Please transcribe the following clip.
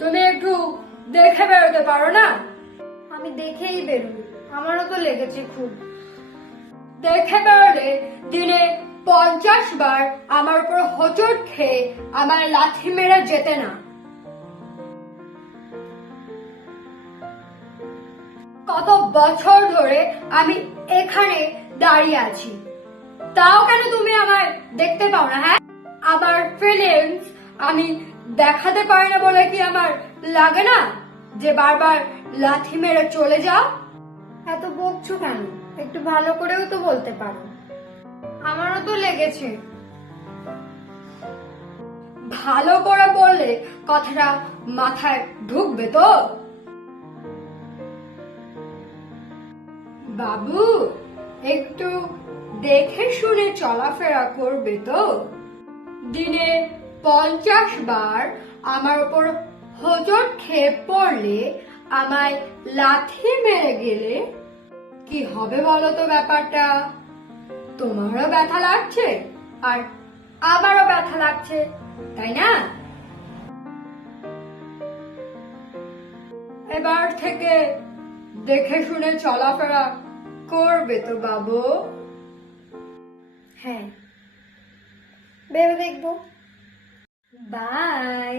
তুমি একটু দেখে বেরোতে পারো না? আমি দেখেই বেরোই, আমারও তো লেগেছে খুব। দেখে বেরোলে দিনে 50 বার আমার উপর হোঁচট খেয়ে আমার লাথি মেরে যেতে না। কত বছর ধরে আমি এখানে দাঁড়িয়ে আছি, তাও কেন তুমি আমায় দেখতে পাও না? হ্যাঁ, আমার ফিলিংস আমি দেখাতে পারি না বলে কি আমার লাগে না যে বারবার লাথি মেরে চলে যাও? এত বকছো কেন? একটু ভালো করেও তো বলতে পারো। আমারও তো লেগেছে। ভালো করে বললে কথাটা মাথায় ঢুকবে তো? বাবু, একটু দেখে শুনে চলাফেরা করবে তো? দিনে 50 বার আমার উপর হোঁচট খেয়ে পড়লে, আমায় লাথি মেরে গেলে কি হবে বলো তো? ব্যাপারটা তোমারও ব্যথা লাগছে আর আমারও ব্যথা লাগছে, তাই না? এবার থেকে দেখে শুনে চলাফেরা করবে তো বাবু? হ্যাঁ, ভেবে দেখবো। বাই।